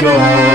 go